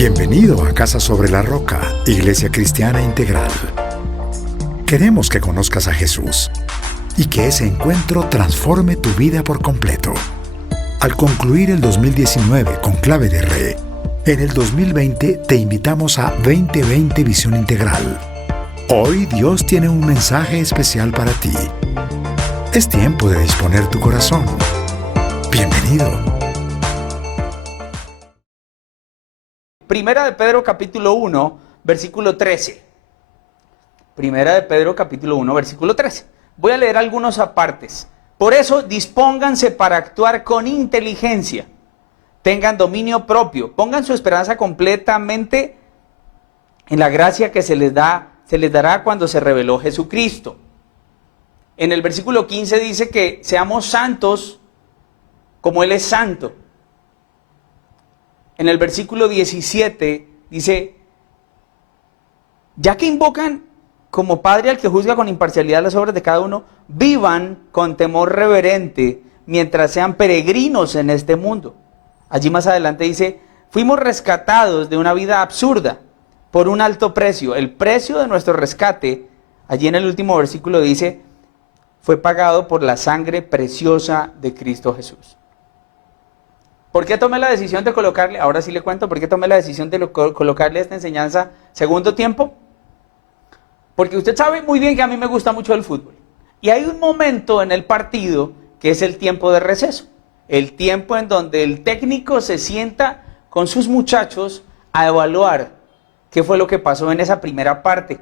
Bienvenido a Casa sobre la Roca, Iglesia Cristiana Integral. Queremos que conozcas a Jesús y que ese encuentro transforme tu vida por completo. Al concluir el 2019 con Clave de Re, en el 2020 te invitamos a 2020 Visión Integral. Hoy Dios tiene un mensaje especial para ti. Es tiempo de disponer tu corazón. Bienvenido. Primera de Pedro capítulo 1, versículo 13. Primera de Pedro capítulo 1, versículo 13. Voy a leer algunos apartes. Por eso, dispónganse para actuar con inteligencia. Tengan dominio propio. Pongan su esperanza completamente en la gracia que se les dará cuando se reveló Jesucristo. En el versículo 15 dice que seamos santos como Él es santo. En el versículo 17 dice, ya que invocan como Padre al que juzga con imparcialidad las obras de cada uno, vivan con temor reverente mientras sean peregrinos en este mundo. Allí más adelante dice, fuimos rescatados de una vida absurda por un alto precio. El precio de nuestro rescate, allí en el último versículo dice, fue pagado por la sangre preciosa de Cristo Jesús. ¿Por qué tomé la decisión de colocarle, ahora sí le cuento, por qué tomé la decisión de colocarle esta enseñanza segundo tiempo? Porque usted sabe muy bien que a mí me gusta mucho el fútbol. Y hay un momento en el partido que es el tiempo de receso. El tiempo en donde el técnico se sienta con sus muchachos a evaluar qué fue lo que pasó en esa primera parte,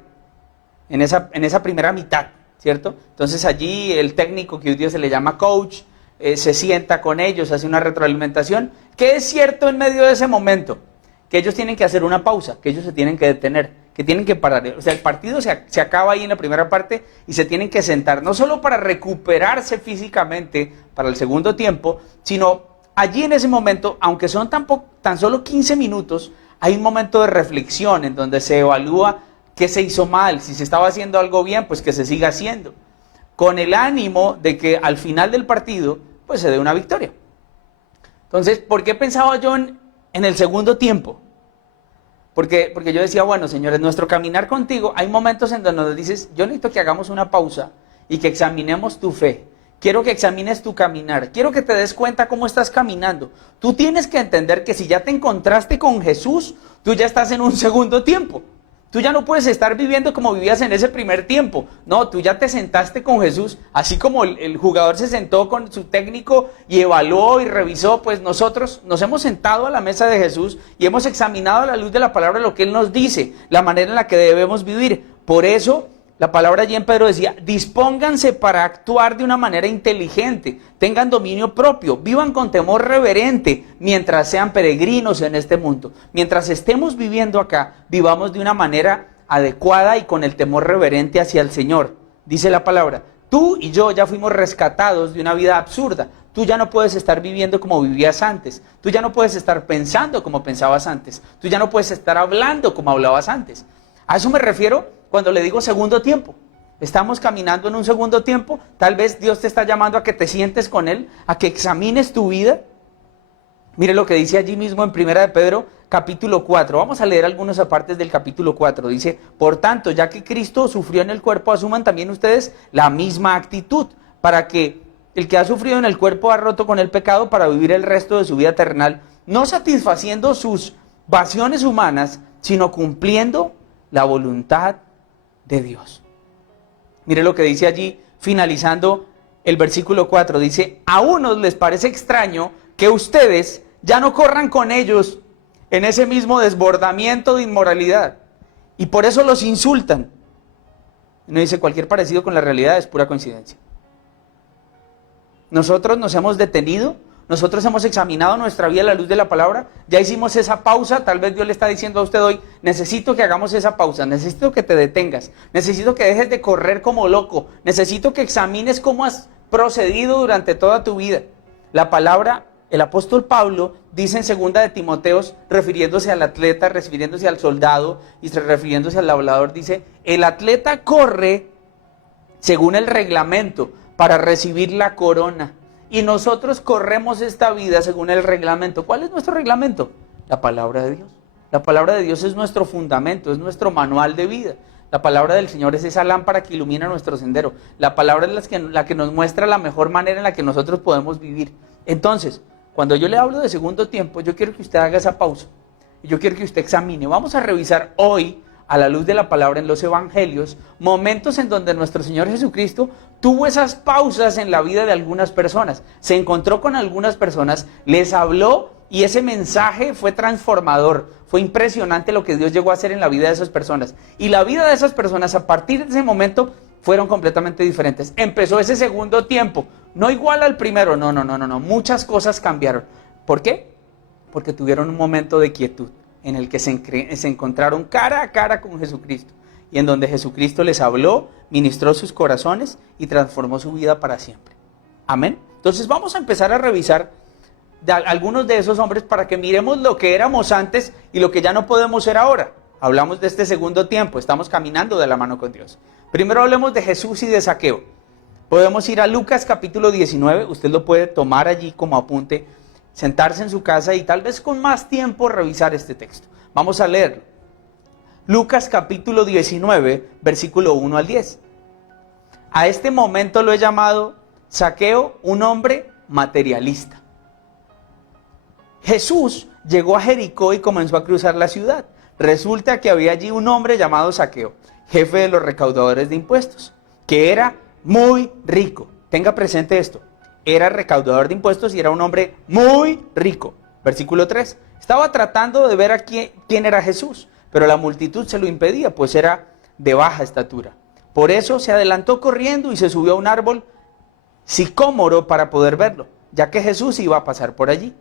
en esa primera mitad, ¿cierto? Entonces allí el técnico, que hoy día se le llama coach, se sienta con ellos, hace una retroalimentación. ¿Qué es cierto en medio de ese momento? Que ellos tienen que hacer una pausa, que ellos se tienen que detener, que tienen que parar. O sea, el partido se acaba ahí en la primera parte y se tienen que sentar, no solo para recuperarse físicamente para el segundo tiempo, sino allí en ese momento, aunque son tan solo 15 minutos, hay un momento de reflexión en donde se evalúa qué se hizo mal, si se estaba haciendo algo bien, pues que se siga haciendo, con el ánimo de que al final del partido pues se dé una victoria. Entonces, ¿por qué pensaba yo en el segundo tiempo? Porque yo decía, bueno, señores, nuestro caminar contigo, hay momentos en donde nos dices, yo necesito que hagamos una pausa y que examinemos tu fe. Quiero que examines tu caminar, quiero que te des cuenta cómo estás caminando. Tú tienes que entender que si ya te encontraste con Jesús, tú ya estás en un segundo tiempo. Tú ya no puedes estar viviendo como vivías en ese primer tiempo. No, tú ya te sentaste con Jesús, así como el jugador se sentó con su técnico y evaluó y revisó, pues nosotros nos hemos sentado a la mesa de Jesús y hemos examinado a la luz de la palabra lo que Él nos dice, la manera en la que debemos vivir. Por eso, la palabra allí en Pedro decía, dispónganse para actuar de una manera inteligente, tengan dominio propio, vivan con temor reverente mientras sean peregrinos en este mundo. Mientras estemos viviendo acá, vivamos de una manera adecuada y con el temor reverente hacia el Señor. Dice la palabra, tú y yo ya fuimos rescatados de una vida absurda. Tú ya no puedes estar viviendo como vivías antes. Tú ya no puedes estar pensando como pensabas antes. Tú ya no puedes estar hablando como hablabas antes. A eso me refiero cuando le digo segundo tiempo. Estamos caminando en un segundo tiempo. Tal vez Dios te está llamando a que te sientes con Él, a que examines tu vida. Mire lo que dice allí mismo en Primera de Pedro, capítulo 4. Vamos a leer algunos apartes del capítulo 4. Dice, por tanto, ya que Cristo sufrió en el cuerpo, asuman también ustedes la misma actitud, para que el que ha sufrido en el cuerpo ha roto con el pecado para vivir el resto de su vida terrenal, no satisfaciendo sus pasiones humanas, sino cumpliendo la voluntad de Dios. Mire lo que dice allí, finalizando el versículo 4, dice, a unos les parece extraño que ustedes ya no corran con ellos en ese mismo desbordamiento de inmoralidad, y por eso los insultan. No dice, cualquier parecido con la realidad es pura coincidencia. Nosotros nos hemos detenido, nosotros hemos examinado nuestra vida a la luz de la palabra, ya hicimos esa pausa. Tal vez Dios le está diciendo a usted hoy, necesito que hagamos esa pausa, necesito que te detengas, necesito que dejes de correr como loco, necesito que examines cómo has procedido durante toda tu vida. La palabra, el apóstol Pablo dice en 2 de Timoteo, refiriéndose al atleta, refiriéndose al soldado y refiriéndose al labrador, dice, el atleta corre según el reglamento para recibir la corona. Y nosotros corremos esta vida según el reglamento. ¿Cuál es nuestro reglamento? La palabra de Dios. La palabra de Dios es nuestro fundamento, es nuestro manual de vida. La palabra del Señor es esa lámpara que ilumina nuestro sendero. La palabra es la que nos muestra la mejor manera en la que nosotros podemos vivir. Entonces, cuando yo le hablo de segundo tiempo, yo quiero que usted haga esa pausa. Y yo quiero que usted examine. Vamos a revisar hoy, a la luz de la palabra en los evangelios, momentos en donde nuestro Señor Jesucristo tuvo esas pausas en la vida de algunas personas. Se encontró con algunas personas, les habló y ese mensaje fue transformador. Fue impresionante lo que Dios llegó a hacer en la vida de esas personas. Y la vida de esas personas a partir de ese momento fueron completamente diferentes. Empezó ese segundo tiempo, no igual al primero, no. Muchas cosas cambiaron. ¿Por qué? Porque tuvieron un momento de quietud en el que se encontraron cara a cara con Jesucristo y en donde Jesucristo les habló, ministró sus corazones y transformó su vida para siempre. Amén. Entonces vamos a empezar a revisar algunos de esos hombres para que miremos lo que éramos antes y lo que ya no podemos ser ahora. Hablamos de este segundo tiempo, estamos caminando de la mano con Dios. Primero hablemos de Jesús y de Zaqueo. Podemos ir a Lucas capítulo 19, usted lo puede tomar allí como apunte, sentarse en su casa y tal vez con más tiempo revisar este texto. Vamos a leerlo. Lucas capítulo 19, versículo 1 al 10. A este momento lo he llamado Zaqueo, un hombre materialista. Jesús llegó a Jericó y comenzó a cruzar la ciudad. Resulta que había allí un hombre llamado Zaqueo, jefe de los recaudadores de impuestos, que era muy rico. Tenga presente esto. Era recaudador de impuestos y era un hombre muy rico. Versículo 3. Estaba tratando de ver a quién era Jesús, pero la multitud se lo impedía, pues era de baja estatura. Por eso se adelantó corriendo y se subió a un árbol sicómoro para poder verlo, ya que Jesús iba a pasar por allí.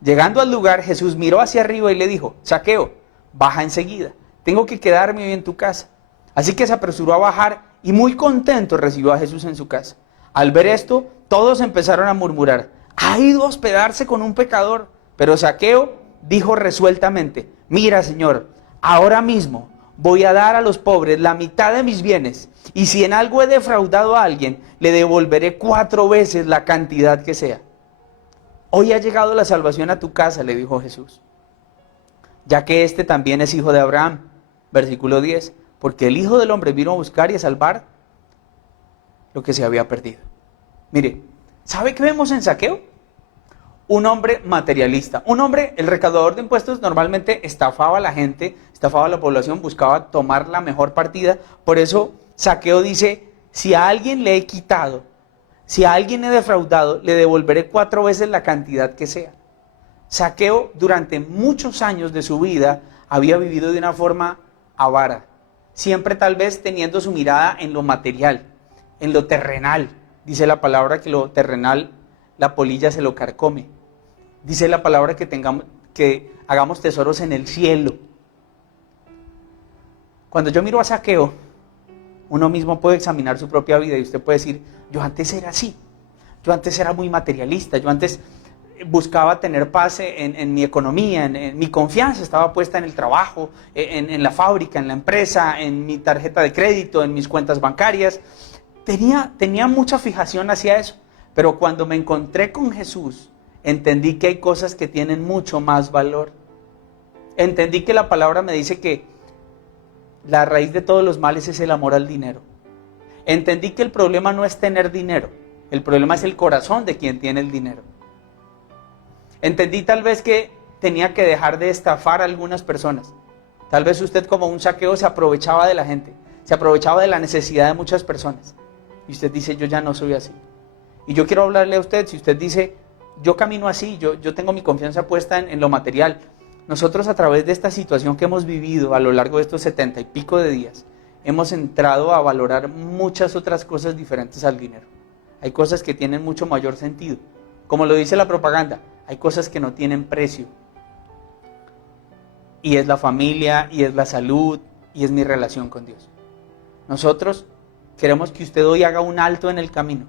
Llegando al lugar, Jesús miró hacia arriba y le dijo: Zaqueo, baja enseguida, tengo que quedarme hoy en tu casa. Así que se apresuró a bajar y muy contento recibió a Jesús en su casa. Al ver esto, todos empezaron a murmurar: ha ido a hospedarse con un pecador. Pero Zaqueo dijo resueltamente: mira, Señor, ahora mismo voy a dar a los pobres la mitad de mis bienes, y si en algo he defraudado a alguien, le devolveré 4 veces la cantidad que sea. Hoy ha llegado la salvación a tu casa, le dijo Jesús, ya que este también es hijo de Abraham. Versículo 10, porque el Hijo del Hombre vino a buscar y a salvar lo que se había perdido. Mire, ¿sabe qué vemos en Zaqueo? Un hombre materialista, un hombre, el recaudador de impuestos normalmente estafaba a la gente, estafaba a la población, buscaba tomar la mejor partida. Por eso Zaqueo dice: si a alguien le he quitado, si a alguien he defraudado, le devolveré 4 veces la cantidad que sea. Zaqueo durante muchos años de su vida había vivido de una forma avara, siempre tal vez teniendo su mirada en lo material, en lo terrenal. Dice la palabra que lo terrenal, la polilla se lo carcome. Dice la palabra que hagamos tesoros en el cielo. Cuando yo miro a Zaqueo, uno mismo puede examinar su propia vida y usted puede decir: yo antes era así, yo antes era muy materialista, yo antes buscaba tener paz en mi economía, en mi confianza estaba puesta en el trabajo, en la fábrica, en la empresa, en mi tarjeta de crédito, en mis cuentas bancarias. Tenía mucha fijación hacia eso, pero cuando me encontré con Jesús, entendí que hay cosas que tienen mucho más valor. Entendí que la palabra me dice que la raíz de todos los males es el amor al dinero. Entendí que el problema no es tener dinero, el problema es el corazón de quien tiene el dinero. Entendí tal vez que tenía que dejar de estafar a algunas personas. Tal vez usted, como un Zaqueo, se aprovechaba de la gente, se aprovechaba de la necesidad de muchas personas. Y usted dice: yo ya no soy así. Y yo quiero hablarle a usted, si usted dice: yo camino así, yo tengo mi confianza puesta en lo material. Nosotros, a través de esta situación que hemos vivido a lo largo de estos 70 y pico de días, hemos entrado a valorar muchas otras cosas diferentes al dinero. Hay cosas que tienen mucho mayor sentido. Como lo dice la propaganda, hay cosas que no tienen precio. Y es la familia, y es la salud, y es mi relación con Dios. Nosotros queremos que usted hoy haga un alto en el camino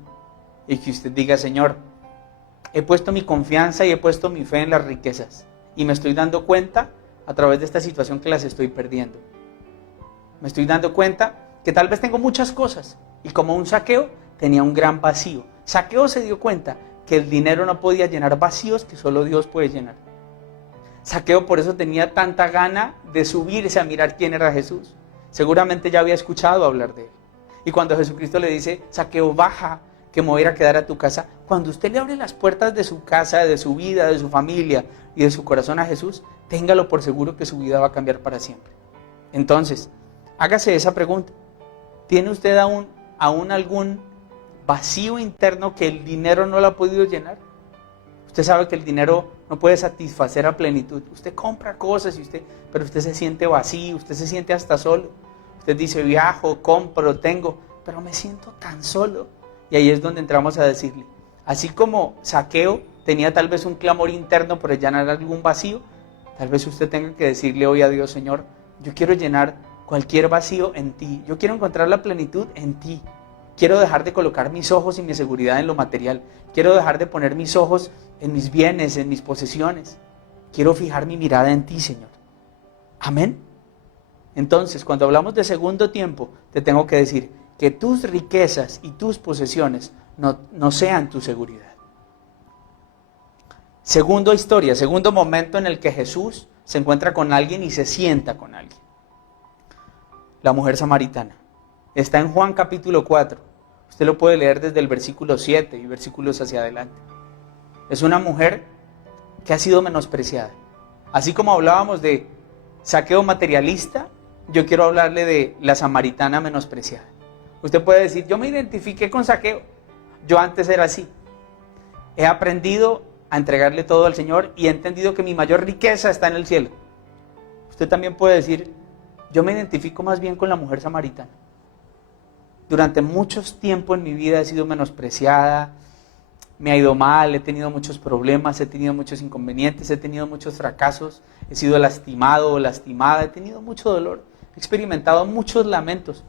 y que usted diga: Señor, he puesto mi confianza y he puesto mi fe en las riquezas y me estoy dando cuenta a través de esta situación que las estoy perdiendo. Me estoy dando cuenta que tal vez tengo muchas cosas y, como un Zaqueo, tenía un gran vacío. Zaqueo se dio cuenta que el dinero no podía llenar vacíos que solo Dios puede llenar. Zaqueo por eso tenía tanta gana de subirse a mirar quién era Jesús. Seguramente ya había escuchado hablar de él. Y cuando Jesucristo le dice, Zaqueo, baja, que me voy a ir a quedar a tu casa, cuando usted le abre las puertas de su casa, de su vida, de su familia y de su corazón a Jesús, téngalo por seguro que su vida va a cambiar para siempre. Entonces, hágase esa pregunta. ¿Tiene usted aún algún vacío interno que el dinero no lo ha podido llenar? Usted sabe que el dinero no puede satisfacer a plenitud. Usted compra cosas, pero usted se siente vacío, usted se siente hasta solo. Usted dice, viajo, compro, tengo, pero me siento tan solo. Y ahí es donde entramos a decirle, así como Zaqueo tenía tal vez un clamor interno por llenar algún vacío, tal vez usted tenga que decirle hoy a Dios, Señor, yo quiero llenar cualquier vacío en ti. Yo quiero encontrar la plenitud en ti. Quiero dejar de colocar mis ojos y mi seguridad en lo material. Quiero dejar de poner mis ojos en mis bienes, en mis posesiones. Quiero fijar mi mirada en ti, Señor. Amén. Entonces, cuando hablamos de segundo tiempo, te tengo que decir que tus riquezas y tus posesiones no sean tu seguridad. Segunda historia, segundo momento en el que Jesús se encuentra con alguien y se sienta con alguien. La mujer samaritana. Está en Juan capítulo 4. Usted lo puede leer desde el versículo 7 y versículos hacia adelante. Es una mujer que ha sido menospreciada. Así como hablábamos de Zaqueo materialista, yo quiero hablarle de la samaritana menospreciada. Usted puede decir, yo me identifiqué con Zaqueo. Yo antes era así. He aprendido a entregarle todo al Señor y he entendido que mi mayor riqueza está en el cielo. Usted también puede decir, yo me identifico más bien con la mujer samaritana. Durante muchos tiempos en mi vida he sido menospreciada, me ha ido mal, he tenido muchos problemas, he tenido muchos inconvenientes, he tenido muchos fracasos, he sido lastimado o lastimada, he tenido mucho dolor, he experimentado muchos lamentos.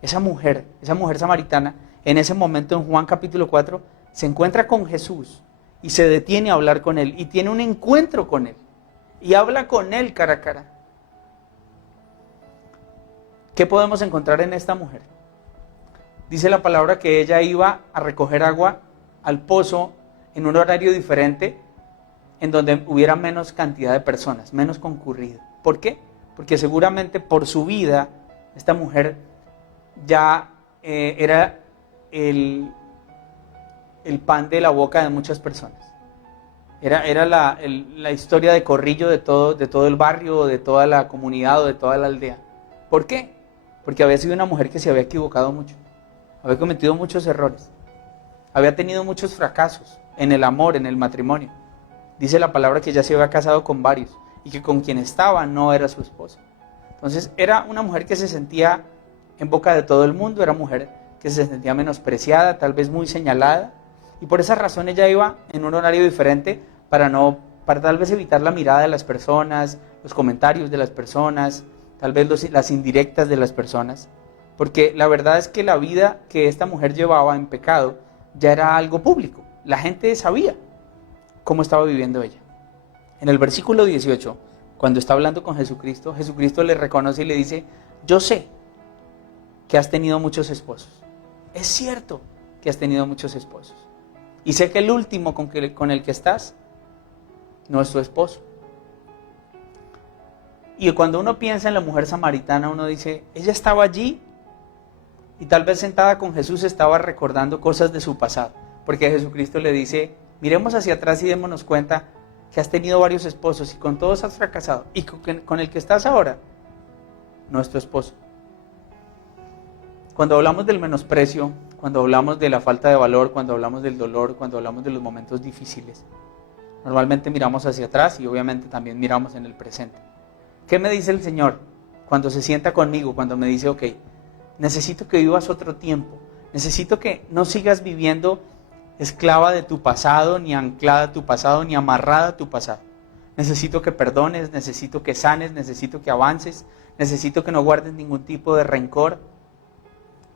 Esa mujer samaritana, en ese momento en Juan capítulo 4, se encuentra con Jesús y se detiene a hablar con él y tiene un encuentro con él y habla con él cara a cara. ¿Qué podemos encontrar en esta mujer? Dice la palabra que ella iba a recoger agua al pozo en un horario diferente, en donde hubiera menos cantidad de personas, menos concurrido. ¿Por qué? Porque seguramente por su vida, esta mujer ya era el pan de la boca de muchas personas. Era la historia de corrillo de todo el barrio, de toda la comunidad o de toda la aldea. ¿Por qué? Porque había sido una mujer que se había equivocado mucho, había cometido muchos errores, había tenido muchos fracasos en el amor, en el matrimonio. Dice la palabra que ya se había casado con varios y que con quien estaba no era su esposo. Entonces era una mujer que se sentía en boca de todo el mundo, era mujer que se sentía menospreciada, tal vez muy señalada, y por esa razón ella iba en un horario diferente para tal vez evitar la mirada de las personas, los comentarios de las personas, tal vez las indirectas de las personas, porque la verdad es que la vida que esta mujer llevaba en pecado ya era algo público, la gente sabía cómo estaba viviendo ella. En el versículo 18, cuando está hablando con Jesucristo, Jesucristo le reconoce y le dice, yo sé que has tenido muchos esposos, es cierto que has tenido muchos esposos, y sé que el último con el que estás no es tu esposo. Y cuando uno piensa en la mujer samaritana, uno dice, ella estaba allí y tal vez sentada con Jesús estaba recordando cosas de su pasado, porque Jesucristo le dice, miremos hacia atrás y démonos cuenta que has tenido varios esposos y con todos has fracasado, y con el que estás ahora no es tu esposo. Cuando hablamos del menosprecio, cuando hablamos de la falta de valor, cuando hablamos del dolor, cuando hablamos de los momentos difíciles, normalmente miramos hacia atrás y obviamente también miramos en el presente. ¿Qué me dice el Señor cuando se sienta conmigo, cuando me dice, ok, necesito que vivas otro tiempo, necesito que no sigas viviendo esclava de tu pasado, ni anclada a tu pasado, ni amarrada a tu pasado? Necesito que perdones, necesito que sanes, necesito que avances, necesito que no guardes ningún tipo de rencor.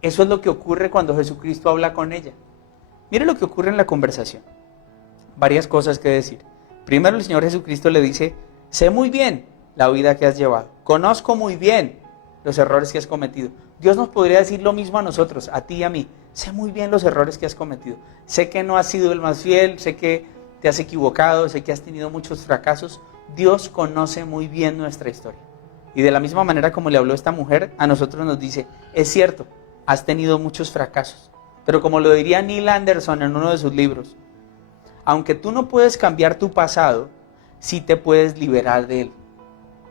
Eso es lo que ocurre cuando Jesucristo habla con ella. Mire lo que ocurre en la conversación. Varias cosas que decir. Primero, el Señor Jesucristo le dice, sé muy bien la vida que has llevado, conozco muy bien los errores que has cometido. Dios nos podría decir lo mismo a nosotros, a ti y a mí. Sé muy bien los errores que has cometido. Sé que no has sido el más fiel, sé que te has equivocado, sé que has tenido muchos fracasos. Dios conoce muy bien nuestra historia. Y de la misma manera como le habló esta mujer, a nosotros nos dice, es cierto, has tenido muchos fracasos. Pero como lo diría Neil Anderson en uno de sus libros, aunque tú no puedes cambiar tu pasado, sí te puedes liberar de él.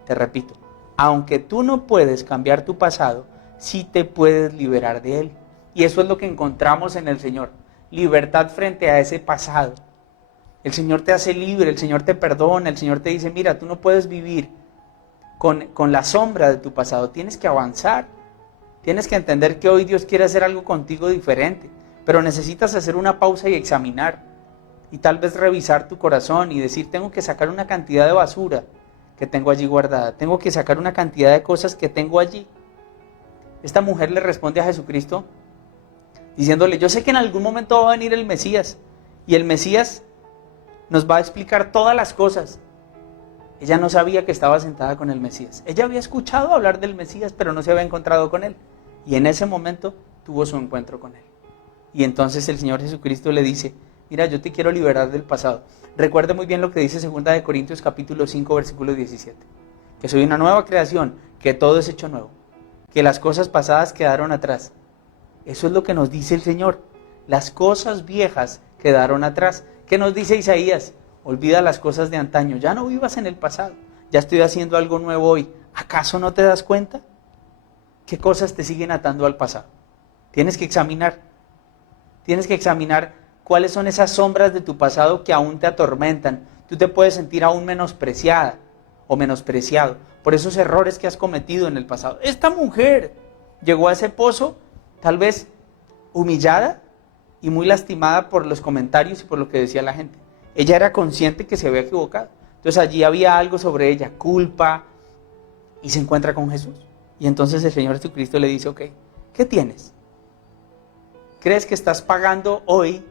Te repito, aunque tú no puedes cambiar tu pasado, sí te puedes liberar de él. Y eso es lo que encontramos en el Señor. Libertad frente a ese pasado. El Señor te hace libre, el Señor te perdona, el Señor te dice, mira, tú no puedes vivir con la sombra de tu pasado, tienes que avanzar. Tienes que entender que hoy Dios quiere hacer algo contigo diferente, pero necesitas hacer una pausa y examinar. Y tal vez revisar tu corazón y decir, tengo que sacar una cantidad de basura que tengo allí guardada. Tengo que sacar una cantidad de cosas que tengo allí. Esta mujer le responde a Jesucristo diciéndole, yo sé que en algún momento va a venir el Mesías. Y el Mesías nos va a explicar todas las cosas. Ella no sabía que estaba sentada con el Mesías. Ella había escuchado hablar del Mesías, pero no se había encontrado con él. Y en ese momento tuvo su encuentro con él. Y entonces el Señor Jesucristo le dice, mira, yo te quiero liberar del pasado. Recuerde muy bien lo que dice 2 de Corintios capítulo 5, versículo 17. Que soy una nueva creación, que todo es hecho nuevo. Que las cosas pasadas quedaron atrás. Eso es lo que nos dice el Señor. Las cosas viejas quedaron atrás. ¿Qué nos dice Isaías? Olvida las cosas de antaño. Ya no vivas en el pasado. Ya estoy haciendo algo nuevo hoy. ¿Acaso no te das cuenta? ¿Qué cosas te siguen atando al pasado? Tienes que examinar. Tienes que examinar cuáles son esas sombras de tu pasado que aún te atormentan. Tú te puedes sentir aún menospreciada o menospreciado por esos errores que has cometido en el pasado. Esta mujer llegó a ese pozo tal vez humillada y muy lastimada por los comentarios y por lo que decía la gente. Ella era consciente que se había equivocado. Entonces allí había algo sobre ella, culpa, y se encuentra con Jesús. Y entonces el Señor Jesucristo le dice, ok, ¿qué tienes? ¿Crees que estás pagando hoy?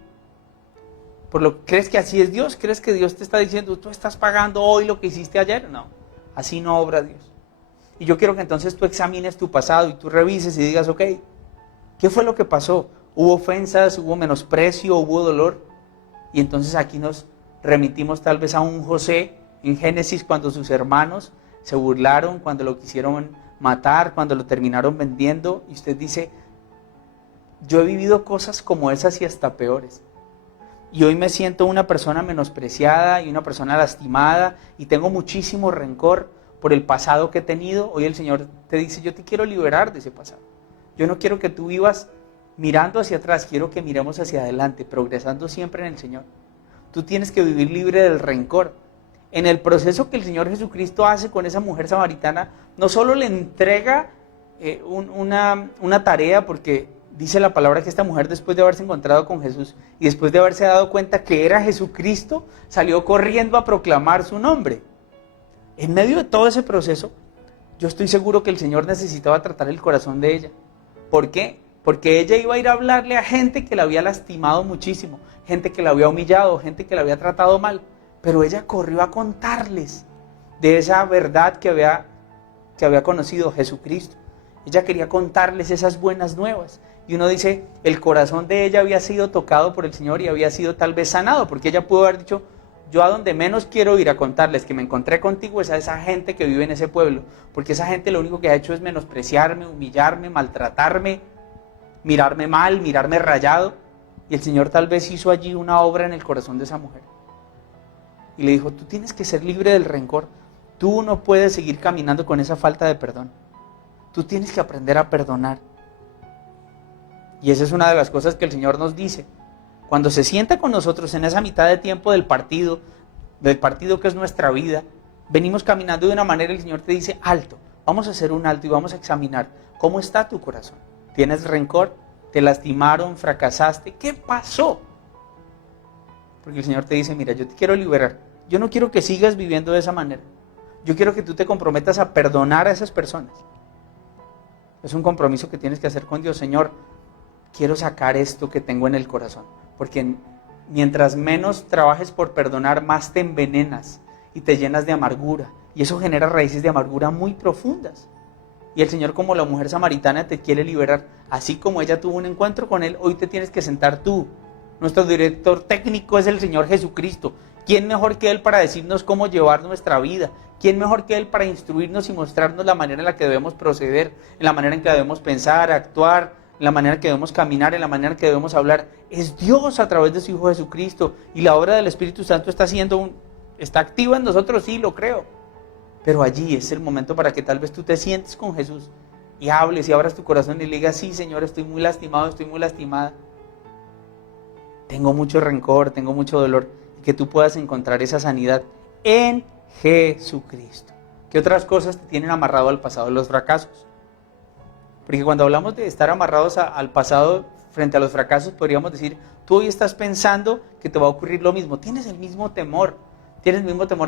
¿Crees que así es Dios? ¿Crees que Dios te está diciendo, tú estás pagando hoy lo que hiciste ayer? No, así no obra Dios. Y yo quiero que entonces tú examines tu pasado y tú revises y digas, ok, ¿qué fue lo que pasó? ¿Hubo ofensas? ¿Hubo menosprecio? ¿Hubo dolor? Y entonces aquí nos remitimos tal vez a un José en Génesis cuando sus hermanos se burlaron, cuando lo quisieron matar, cuando lo terminaron vendiendo. Y usted dice, yo he vivido cosas como esas y hasta peores. Y hoy me siento una persona menospreciada y una persona lastimada y tengo muchísimo rencor por el pasado que he tenido. Hoy el Señor te dice, yo te quiero liberar de ese pasado. Yo no quiero que tú vivas mirando hacia atrás, quiero que miremos hacia adelante, progresando siempre en el Señor. Tú tienes que vivir libre del rencor. En el proceso que el Señor Jesucristo hace con esa mujer samaritana, no solo le entrega una tarea, porque dice la palabra que esta mujer, después de haberse encontrado con Jesús y después de haberse dado cuenta que era Jesucristo, salió corriendo a proclamar su nombre. En medio de todo ese proceso, yo estoy seguro que el Señor necesitaba tratar el corazón de ella. ¿Por qué? Porque ella iba a ir a hablarle a gente que la había lastimado muchísimo, gente que la había humillado, gente que la había tratado mal. Pero ella corrió a contarles de esa verdad que había conocido Jesucristo. Ella quería contarles esas buenas nuevas. Y uno dice, el corazón de ella había sido tocado por el Señor y había sido tal vez sanado, porque ella pudo haber dicho, yo a donde menos quiero ir a contarles que me encontré contigo es a esa gente que vive en ese pueblo, porque esa gente lo único que ha hecho es menospreciarme, humillarme, maltratarme, mirarme mal, mirarme rayado. Y el Señor tal vez hizo allí una obra en el corazón de esa mujer. Y le dijo, tú tienes que ser libre del rencor. Tú no puedes seguir caminando con esa falta de perdón. Tú tienes que aprender a perdonar. Y esa es una de las cosas que el Señor nos dice. Cuando se sienta con nosotros en esa mitad de tiempo del partido que es nuestra vida, venimos caminando de una manera y el Señor te dice, alto, vamos a hacer un alto y vamos a examinar cómo está tu corazón. ¿Tienes rencor? ¿Te lastimaron? ¿Fracasaste? ¿Qué pasó? Porque el Señor te dice, mira, yo te quiero liberar. Yo no quiero que sigas viviendo de esa manera. Yo quiero que tú te comprometas a perdonar a esas personas. Es un compromiso que tienes que hacer con Dios. Señor, quiero sacar esto que tengo en el corazón. Porque mientras menos trabajes por perdonar, más te envenenas y te llenas de amargura. Y eso genera raíces de amargura muy profundas. Y el Señor, como la mujer samaritana, te quiere liberar. Así como ella tuvo un encuentro con Él, hoy te tienes que sentar tú. Nuestro director técnico es el Señor Jesucristo. ¿Quién mejor que Él para decirnos cómo llevar nuestra vida? ¿Quién mejor que Él para instruirnos y mostrarnos la manera en la que debemos proceder, en la manera en que debemos pensar, actuar, en la manera en que debemos caminar, en la manera en que debemos hablar? Es Dios a través de su Hijo Jesucristo, y la obra del Espíritu Santo está activa en nosotros, sí, lo creo. Pero allí es el momento para que tal vez tú te sientes con Jesús y hables y abras tu corazón y le digas: sí, Señor, estoy muy lastimado, estoy muy lastimada. Tengo mucho rencor, tengo mucho dolor, y que tú puedas encontrar esa sanidad en Jesucristo. ¿Qué otras cosas te tienen amarrado al pasado? Los fracasos. Porque cuando hablamos de estar amarrados al pasado frente a los fracasos, podríamos decir: tú hoy estás pensando que te va a ocurrir lo mismo, tienes el mismo temor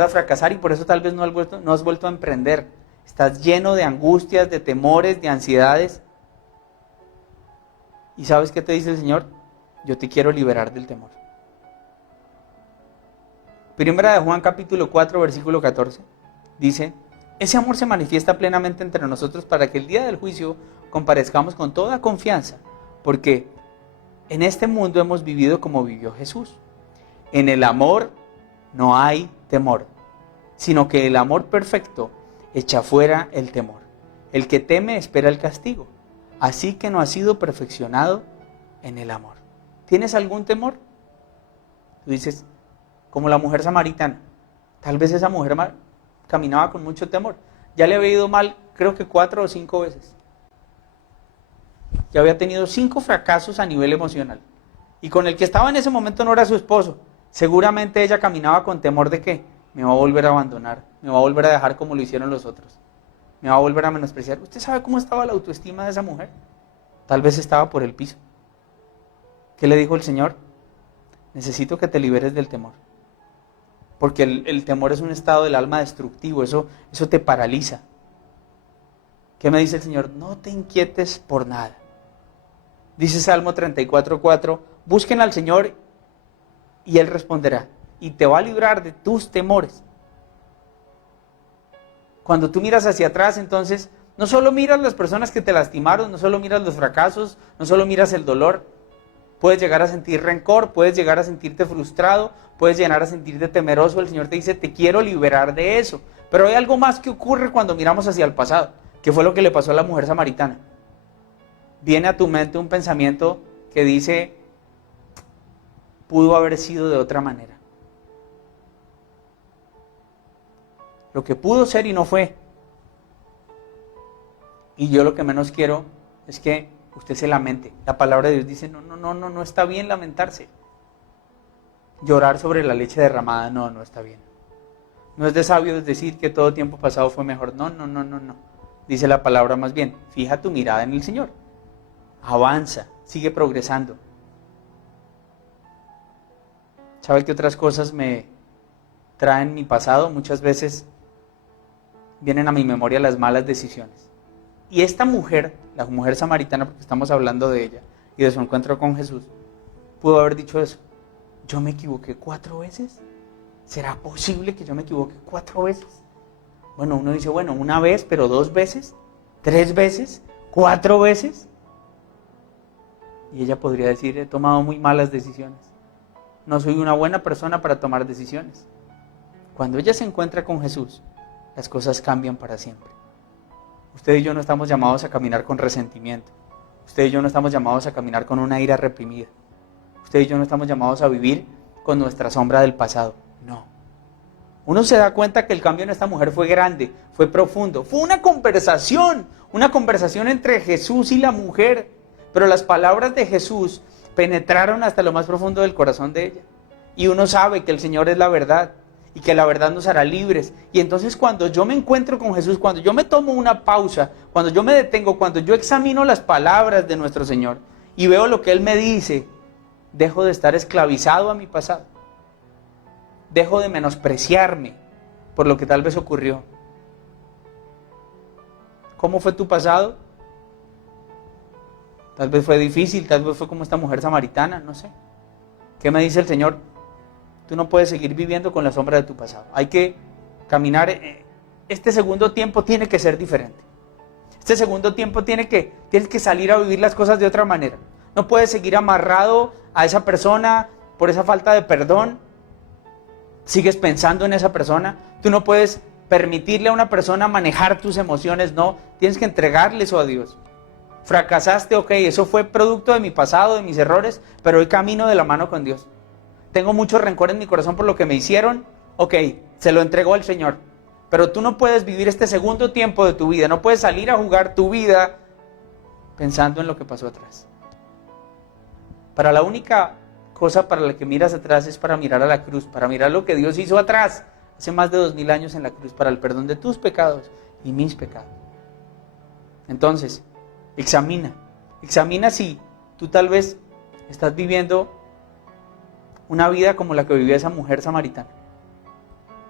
a fracasar, y por eso tal vez no has vuelto a emprender. Estás lleno de angustias, de temores, de ansiedades. ¿Y sabes qué te dice el Señor? Yo te quiero liberar del temor. Primera de Juan capítulo 4 versículo 14 dice: ese amor se manifiesta plenamente entre nosotros para que el día del juicio comparezcamos con toda confianza, porque en este mundo hemos vivido como vivió Jesús. En el amor no hay temor, sino que el amor perfecto echa fuera el temor. El que teme espera el castigo, así que no ha sido perfeccionado en el amor. ¿Tienes algún temor? Tú dices, como la mujer samaritana. Tal vez esa mujer caminaba con mucho temor. Ya le había ido mal, creo que 4 o 5 veces. Ya había tenido 5 fracasos a nivel emocional. Y con el que estaba en ese momento no era su esposo. Seguramente ella caminaba con temor de que me va a volver a abandonar, me va a volver a dejar como lo hicieron los otros, me va a volver a menospreciar. ¿Usted sabe cómo estaba la autoestima de esa mujer? Tal vez estaba por el piso. ¿Qué le dijo el Señor? Necesito que te liberes del temor. Porque el temor es un estado del alma destructivo, eso te paraliza. ¿Qué me dice el Señor? No te inquietes por nada. Dice Salmo 34:4, busquen al Señor y Él responderá, y te va a librar de tus temores. Cuando tú miras hacia atrás, entonces, no solo miras las personas que te lastimaron, no solo miras los fracasos, no solo miras el dolor. Puedes llegar a sentir rencor, puedes llegar a sentirte frustrado, puedes llegar a sentirte temeroso. El Señor te dice, te quiero liberar de eso. Pero hay algo más que ocurre cuando miramos hacia el pasado, que fue lo que le pasó a la mujer samaritana. Viene a tu mente un pensamiento que dice, pudo haber sido de otra manera. Lo que pudo ser y no fue. Y yo lo que menos quiero es que usted se lamente. La palabra de Dios dice, no está bien lamentarse. Llorar sobre la leche derramada, no está bien. No es de sabios decir que todo tiempo pasado fue mejor. No. Dice la palabra más bien, fija tu mirada en el Señor. Avanza, sigue progresando. ¿Sabe qué otras cosas me traen mi pasado? Muchas veces vienen a mi memoria las malas decisiones. Y esta mujer, la mujer samaritana, porque estamos hablando de ella y de su encuentro con Jesús, pudo haber dicho eso. ¿Yo me equivoqué 4 veces? ¿Será posible que yo me equivoque 4 veces? Bueno, uno dice, bueno, 1 vez, pero 2 veces, 3 veces, 4 veces. Y ella podría decir, he tomado muy malas decisiones. No soy una buena persona para tomar decisiones. Cuando ella se encuentra con Jesús, las cosas cambian para siempre. Usted y yo no estamos llamados a caminar con resentimiento. Usted y yo no estamos llamados a caminar con una ira reprimida. Usted y yo no estamos llamados a vivir con nuestra sombra del pasado. No. Uno se da cuenta que el cambio en esta mujer fue grande, fue profundo. Fue una conversación entre Jesús y la mujer. Pero las palabras de Jesús penetraron hasta lo más profundo del corazón de ella. Y uno sabe que el Señor es la verdad y que la verdad nos hará libres. Y entonces cuando yo me encuentro con Jesús, cuando yo me tomo una pausa, cuando yo me detengo, cuando yo examino las palabras de nuestro Señor y veo lo que Él me dice, dejo de estar esclavizado a mi pasado. Dejo de menospreciarme por lo que tal vez ocurrió. ¿Cómo fue tu pasado? Tal vez fue difícil, tal vez fue como esta mujer samaritana, no sé. ¿Qué me dice el Señor? Tú no puedes seguir viviendo con la sombra de tu pasado. Hay que caminar. Este segundo tiempo tiene que ser diferente. Este segundo tiempo tienes que salir a vivir las cosas de otra manera. No puedes seguir amarrado a esa persona por esa falta de perdón. sigues pensando en esa persona. Tú no puedes permitirle a una persona manejar tus emociones, no, tienes que entregarle eso a Dios. Fracasaste, ok, eso fue producto de mi pasado, de mis errores, pero hoy camino de la mano con Dios. Tengo mucho rencor en mi corazón por lo que me hicieron, ok, se lo entregó al Señor. Pero tú no puedes vivir este segundo tiempo de tu vida, no puedes salir a jugar tu vida pensando en lo que pasó atrás. Para la única cosa para la que miras atrás es para mirar a la cruz, para mirar lo que Dios hizo atrás, hace más de 2000 años en la cruz, para el perdón de tus pecados y mis pecados. Entonces, examina si tú tal vez estás viviendo una vida como la que vivía esa mujer samaritana.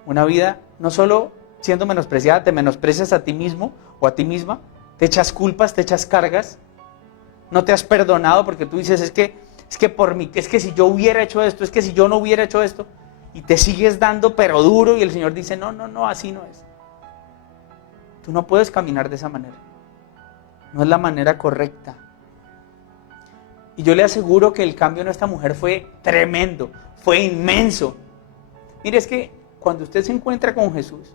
Una vida no solo siendo menospreciada, te menosprecias a ti mismo o a ti misma, te echas culpas, te echas cargas, no te has perdonado porque tú dices, es que por mí, es que si yo hubiera hecho esto, es que si yo no hubiera hecho esto, y te sigues dando pero duro y el Señor dice, no, así no es. Tú no puedes caminar de esa manera. No es la manera correcta. Y yo le aseguro que el cambio en esta mujer fue tremendo, fue inmenso. Mire, es que cuando usted se encuentra con Jesús,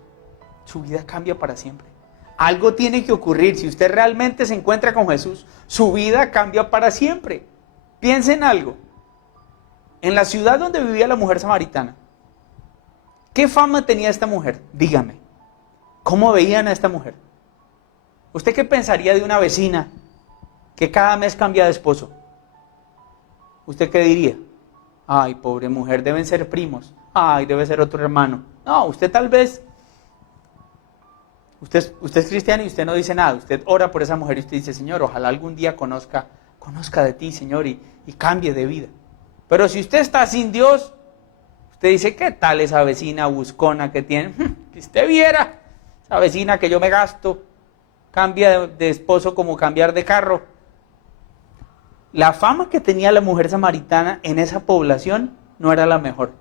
su vida cambia para siempre. Algo tiene que ocurrir. Si usted realmente se encuentra con Jesús, su vida cambia para siempre. Piensa en algo. En la ciudad donde vivía la mujer samaritana, ¿qué fama tenía esta mujer? Dígame. ¿Cómo veían a esta mujer? ¿Usted qué pensaría de una vecina que cada mes cambia de esposo? ¿Usted qué diría? Ay, pobre mujer, deben ser primos. Ay, debe ser otro hermano. No, usted tal vez, usted es cristiano y usted no dice nada. Usted ora por esa mujer y usted dice, Señor, ojalá algún día conozca de ti, Señor, y cambie de vida. Pero si usted está sin Dios, usted dice, ¿qué tal esa vecina buscona que tiene? Si usted viera, esa vecina que yo me gasto, cambia de esposo como cambiar de carro. La fama que tenía la mujer samaritana en esa población no era la mejor.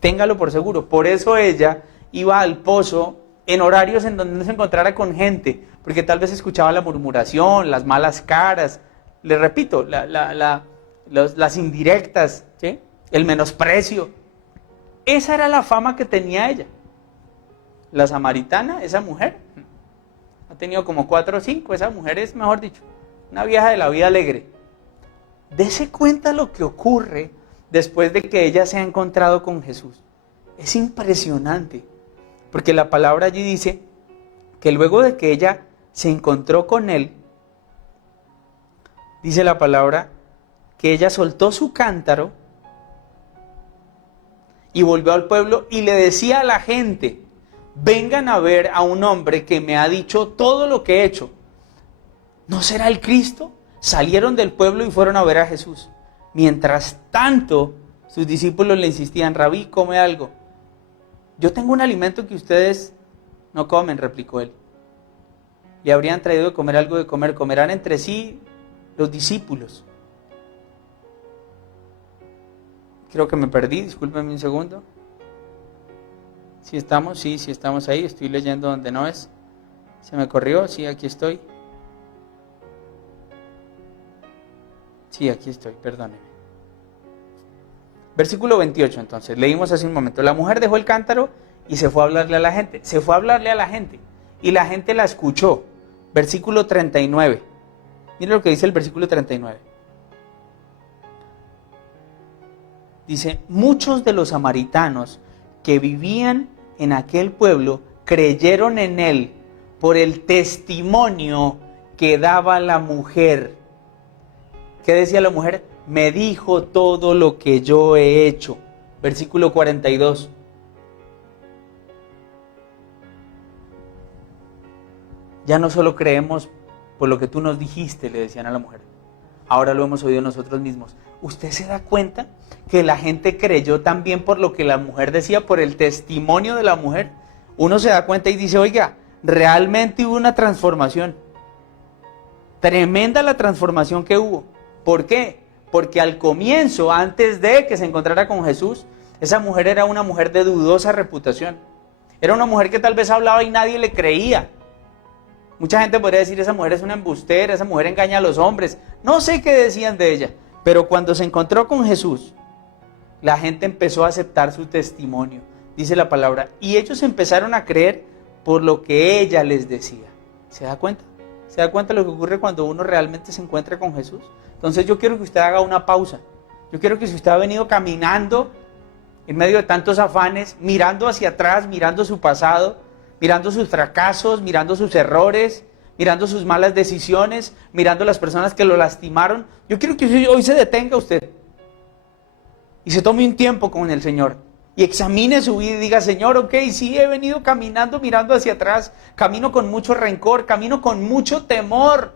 Téngalo por seguro. Por eso ella iba al pozo en horarios en donde no se encontrara con gente, porque tal vez escuchaba la murmuración, las malas caras, le repito, las indirectas, ¿sí? El menosprecio. Esa era la fama que tenía ella. La samaritana, esa mujer, ha tenido como 4 o 5, esa mujer es, mejor dicho, una vieja de la vida alegre. Dese cuenta lo que ocurre después de que ella se ha encontrado con Jesús. Es impresionante, porque la palabra allí dice que luego de que ella se encontró con él, dice la palabra que ella soltó su cántaro y volvió al pueblo y le decía a la gente, vengan a ver a un hombre que me ha dicho todo lo que he hecho. ¿No será el Cristo? Salieron del pueblo y fueron a ver a Jesús. Mientras tanto, sus discípulos le insistían, Rabí, come algo. Yo tengo un alimento que ustedes no comen, replicó él. Le habrían traído de comer algo de comer, comerán entre sí los discípulos. Creo que me perdí, discúlpenme un segundo. ¿Sí estamos? Sí estamos ahí, estoy leyendo donde no es. ¿Se me corrió? Sí, aquí estoy. Sí, aquí estoy, perdóneme. Versículo 28, entonces, leímos hace un momento. La mujer dejó el cántaro y se fue a hablarle a la gente. Se fue a hablarle a la gente y la gente la escuchó. Versículo 39. Mire lo que dice el versículo 39. Dice, muchos de los samaritanos que vivían en aquel pueblo creyeron en él por el testimonio que daba la mujer. ¿Qué decía la mujer? Me dijo todo lo que yo he hecho. Versículo 42. Ya no solo creemos por lo que tú nos dijiste, le decían a la mujer. Ahora lo hemos oído nosotros mismos. ¿Usted se da cuenta que la gente creyó también por lo que la mujer decía, por el testimonio de la mujer? Uno se da cuenta y dice, oiga, realmente hubo una transformación. Tremenda la transformación que hubo. ¿Por qué? Porque al comienzo, antes de que se encontrara con Jesús, esa mujer era una mujer de dudosa reputación. Era una mujer que tal vez hablaba y nadie le creía. Mucha gente podría decir, esa mujer es una embustera, esa mujer engaña a los hombres. No sé qué decían de ella, pero cuando se encontró con Jesús, la gente empezó a aceptar su testimonio. dice la palabra, y ellos empezaron a creer por lo que ella les decía. ¿Se da cuenta? ¿Se da cuenta lo que ocurre cuando uno realmente se encuentra con Jesús? Entonces yo quiero que usted haga una pausa. Yo quiero que si usted ha venido caminando en medio de tantos afanes, mirando hacia atrás, mirando su pasado, mirando sus fracasos, mirando sus errores, mirando sus malas decisiones, mirando las personas que lo lastimaron, yo quiero que hoy se detenga usted y se tome un tiempo con el Señor y examine su vida y diga, Señor, ok, sí he venido caminando, mirando hacia atrás, camino con mucho rencor, camino con mucho temor,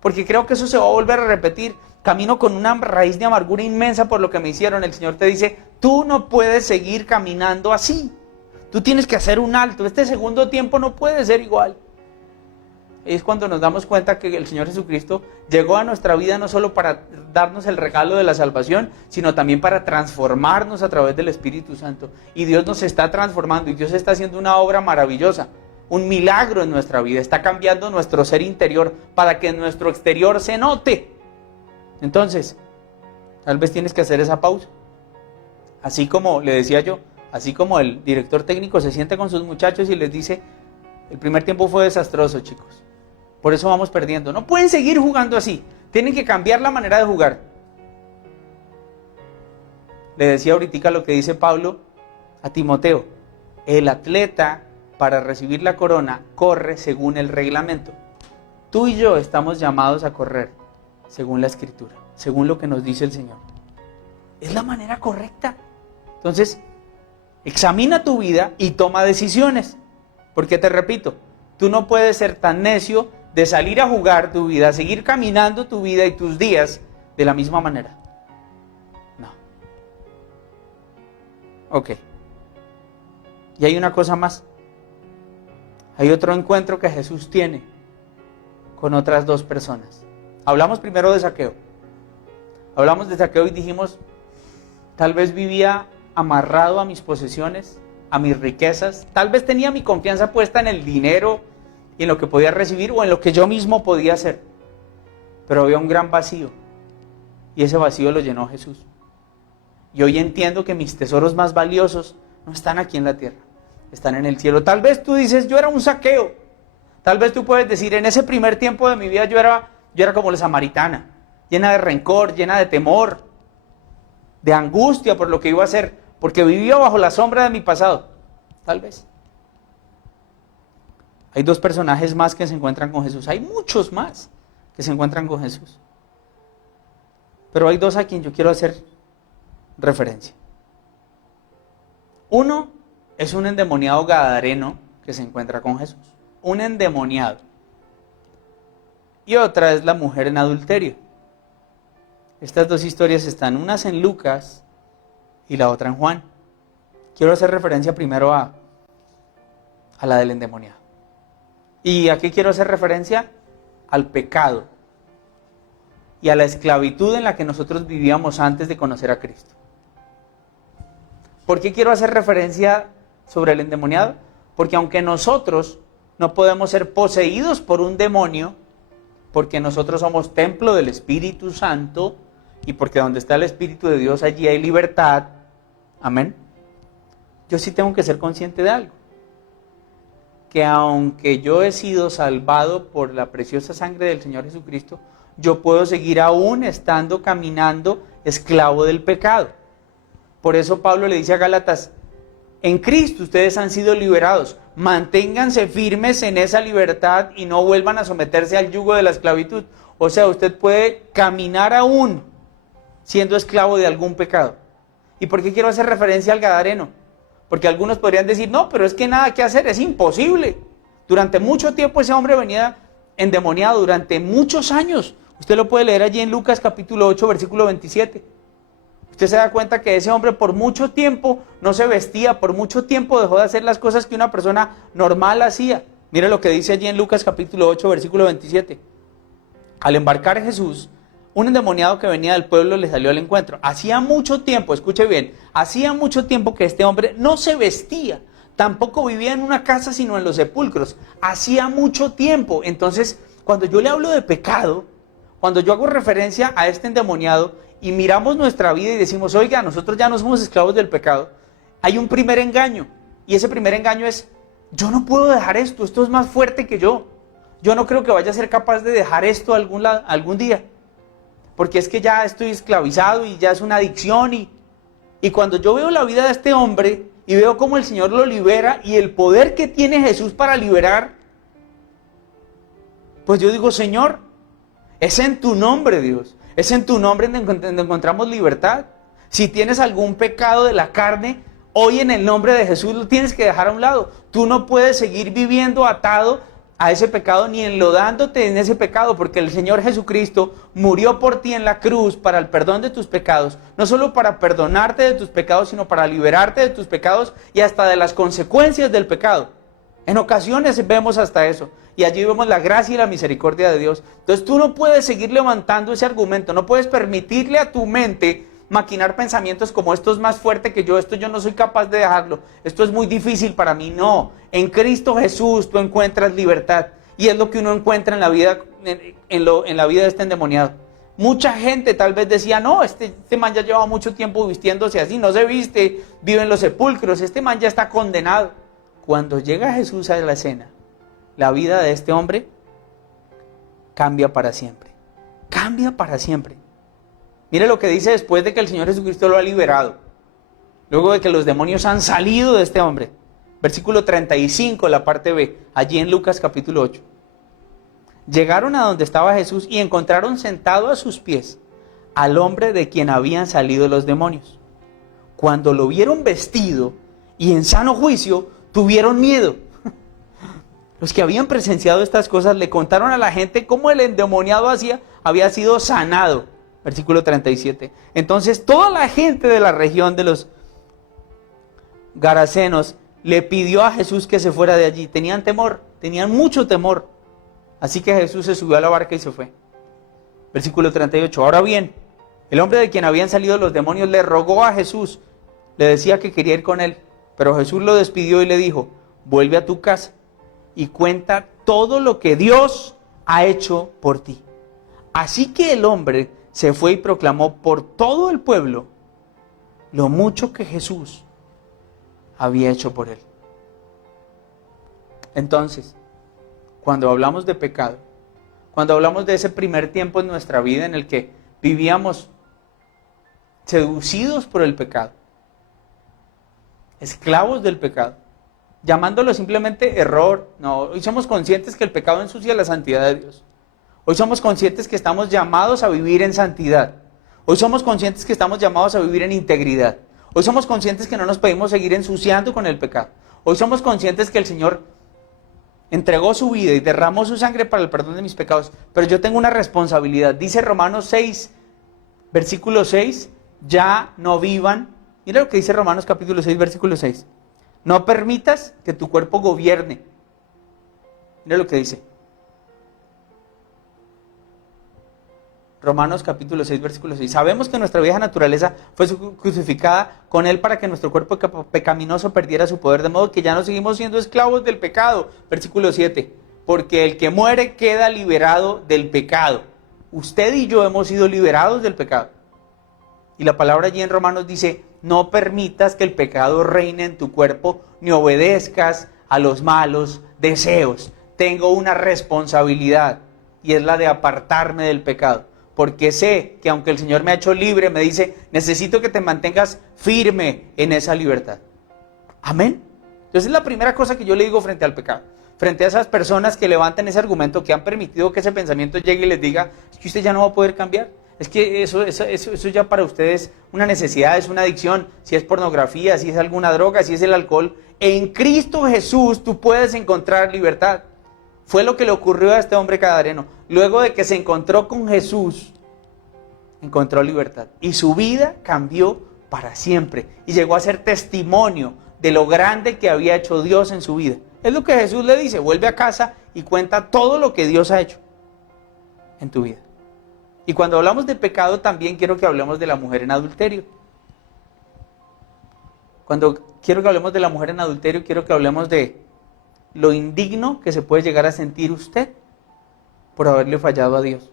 porque creo que eso se va a volver a repetir, camino con una raíz de amargura inmensa por lo que me hicieron. El Señor te dice, tú no puedes seguir caminando así, tú tienes que hacer un alto, este segundo tiempo no puede ser igual. Es cuando nos damos cuenta que el Señor Jesucristo llegó a nuestra vida no solo para darnos el regalo de la salvación, sino también para transformarnos a través del Espíritu Santo. Y Dios nos está transformando y Dios está haciendo una obra maravillosa, un milagro en nuestra vida. Está cambiando nuestro ser interior para que en nuestro exterior se note. Entonces, tal vez tienes que hacer esa pausa. Así como le decía yo, así como el director técnico se siente con sus muchachos y les dice, el primer tiempo fue desastroso, chicos. Por eso vamos perdiendo. No pueden seguir jugando así. Tienen que cambiar la manera de jugar. Le decía ahorita lo que dice Pablo a Timoteo. El atleta, para recibir la corona, corre según el reglamento. Tú y yo estamos llamados a correr según la Escritura, según lo que nos dice el Señor. Es la manera correcta. Entonces, examina tu vida y toma decisiones. Porque te repito, tú no puedes ser tan necio de salir a jugar tu vida, seguir caminando tu vida y tus días de la misma manera. No. Ok. Y hay una cosa más. Hay otro encuentro que Jesús tiene con otras dos personas. Hablamos primero de Zaqueo. Hablamos de Zaqueo y dijimos, tal vez vivía amarrado a mis posesiones, a mis riquezas, tal vez tenía mi confianza puesta en el dinero y en lo que podía recibir o en lo que yo mismo podía hacer, pero había un gran vacío y ese vacío lo llenó Jesús. Y hoy entiendo que mis tesoros más valiosos no están aquí en la tierra, están en el cielo. Tal vez tú dices, yo era un Zaqueo, tal vez tú puedes decir, en ese primer tiempo de mi vida yo era como la samaritana, llena de rencor, llena de temor, de angustia por lo que iba a hacer, porque vivía bajo la sombra de mi pasado. Tal vez. Hay dos personajes más que se encuentran con Jesús. Hay muchos más que se encuentran con Jesús. Pero hay dos a quien yo quiero hacer referencia. Uno es un endemoniado gadareno que se encuentra con Jesús. Un endemoniado. Y otra es la mujer en adulterio. Estas dos historias están, unas en Lucas y la otra en Juan. Quiero hacer referencia primero a la del endemoniado. ¿Y a qué quiero hacer referencia? Al pecado y a la esclavitud en la que nosotros vivíamos antes de conocer a Cristo. ¿Por qué quiero hacer referencia sobre el endemoniado? Porque aunque nosotros no podemos ser poseídos por un demonio, porque nosotros somos templo del Espíritu Santo y porque donde está el Espíritu de Dios allí hay libertad, amén, yo sí tengo que ser consciente de algo. Que aunque yo he sido salvado por la preciosa sangre del Señor Jesucristo, yo puedo seguir aún estando caminando esclavo del pecado. Por eso Pablo le dice a Gálatas, en Cristo ustedes han sido liberados, manténganse firmes en esa libertad y no vuelvan a someterse al yugo de la esclavitud. O sea, usted puede caminar aún siendo esclavo de algún pecado. ¿Y por qué quiero hacer referencia al gadareno? Porque algunos podrían decir, no, pero es que nada que hacer, es imposible. Durante mucho tiempo ese hombre venía endemoniado, durante muchos años. Usted lo puede leer allí en Lucas capítulo 8, versículo 27. Usted se da cuenta que ese hombre por mucho tiempo no se vestía, por mucho tiempo dejó de hacer las cosas que una persona normal hacía. Mire lo que dice allí en Lucas capítulo 8, versículo 27. Al embarcar Jesús, un endemoniado que venía del pueblo le salió al encuentro. Hacía mucho tiempo, escuche bien, hacía mucho tiempo que este hombre no se vestía, tampoco vivía en una casa sino en los sepulcros. Hacía mucho tiempo. Entonces, cuando yo le hablo de pecado, cuando yo hago referencia a este endemoniado y miramos nuestra vida y decimos, oiga, nosotros ya no somos esclavos del pecado, hay un primer engaño. Y ese primer engaño es, yo no puedo dejar esto es más fuerte que yo. Yo no creo que vaya a ser capaz de dejar esto algún día. Porque es que ya estoy esclavizado y ya es una adicción. Y cuando yo veo la vida de este hombre y veo cómo el Señor lo libera y el poder que tiene Jesús para liberar, pues yo digo, Señor, es en tu nombre, Dios. Es en tu nombre donde encontramos libertad. Si tienes algún pecado de la carne, hoy en el nombre de Jesús lo tienes que dejar a un lado. Tú no puedes seguir viviendo atado a ese pecado ni enlodándote en ese pecado, porque el Señor Jesucristo murió por ti en la cruz para el perdón de tus pecados, no solo para perdonarte de tus pecados, sino para liberarte de tus pecados y hasta de las consecuencias del pecado. En ocasiones vemos hasta eso, y allí vemos la gracia y la misericordia de Dios. Entonces tú no puedes seguir levantando ese argumento, no puedes permitirle a tu mente maquinar pensamientos como esto es más fuerte que yo, esto yo no soy capaz de dejarlo, esto es muy difícil para mí. No, en Cristo Jesús tú encuentras libertad, y es lo que uno encuentra en la vida, en la vida de este endemoniado. Mucha gente tal vez decía, no, este man ya lleva mucho tiempo vistiéndose así, no se viste, vive en los sepulcros, este man ya está condenado. Cuando llega Jesús a la escena, la vida de este hombre cambia para siempre, cambia para siempre. Mire lo que dice después de que el Señor Jesucristo lo ha liberado, luego de que los demonios han salido de este hombre. Versículo 35, la parte B, allí en Lucas capítulo 8. Llegaron a donde estaba Jesús y encontraron sentado a sus pies al hombre de quien habían salido los demonios. Cuando lo vieron vestido y en sano juicio, tuvieron miedo. Los que habían presenciado estas cosas le contaron a la gente cómo el endemoniado había sido sanado. Versículo 37. Entonces toda la gente de la región de los Garasenos le pidió a Jesús que se fuera de allí. Tenían temor, tenían mucho temor. Así que Jesús se subió a la barca y se fue. Versículo 38. Ahora bien, el hombre de quien habían salido los demonios le rogó a Jesús. Le decía que quería ir con él. Pero Jesús lo despidió y le dijo, vuelve a tu casa y cuenta todo lo que Dios ha hecho por ti. Así que el hombre se fue y proclamó por todo el pueblo lo mucho que Jesús había hecho por él. Entonces, cuando hablamos de pecado, cuando hablamos de ese primer tiempo en nuestra vida en el que vivíamos seducidos por el pecado, esclavos del pecado, llamándolo simplemente error, no, hoy somos conscientes que el pecado ensucia la santidad de Dios. Hoy somos conscientes que estamos llamados a vivir en santidad. Hoy somos conscientes que estamos llamados a vivir en integridad. Hoy somos conscientes que no nos podemos seguir ensuciando con el pecado. Hoy somos conscientes que el Señor entregó su vida y derramó su sangre para el perdón de mis pecados. Pero yo tengo una responsabilidad. Dice Romanos 6, versículo 6, ya no vivan. Mira lo que dice Romanos capítulo 6, versículo 6. No permitas que tu cuerpo gobierne. Mira lo que dice. Romanos capítulo 6, versículo 6. Sabemos que nuestra vieja naturaleza fue crucificada con Él para que nuestro cuerpo pecaminoso perdiera su poder, de modo que ya no seguimos siendo esclavos del pecado. Versículo 7. Porque el que muere queda liberado del pecado. Usted y yo hemos sido liberados del pecado. Y la palabra allí en Romanos dice, no permitas que el pecado reine en tu cuerpo, ni obedezcas a los malos deseos. Tengo una responsabilidad, y es la de apartarme del pecado. Porque sé que aunque el Señor me ha hecho libre, me dice, necesito que te mantengas firme en esa libertad. Amén. Entonces es la primera cosa que yo le digo frente al pecado. Frente a esas personas que levantan ese argumento, que han permitido que ese pensamiento llegue y les diga, es que usted ya no va a poder cambiar. Es que eso ya para ustedes es una necesidad, es una adicción. Si es pornografía, si es alguna droga, si es el alcohol. En Cristo Jesús tú puedes encontrar libertad. Fue lo que le ocurrió a este hombre gadareno. Luego de que se encontró con Jesús, encontró libertad. Y su vida cambió para siempre. Y llegó a ser testimonio de lo grande que había hecho Dios en su vida. Es lo que Jesús le dice, vuelve a casa y cuenta todo lo que Dios ha hecho en tu vida. Y cuando hablamos de pecado también quiero que hablemos de la mujer en adulterio. Cuando quiero que hablemos de la mujer en adulterio, quiero que hablemos de lo indigno que se puede llegar a sentir usted por haberle fallado a Dios.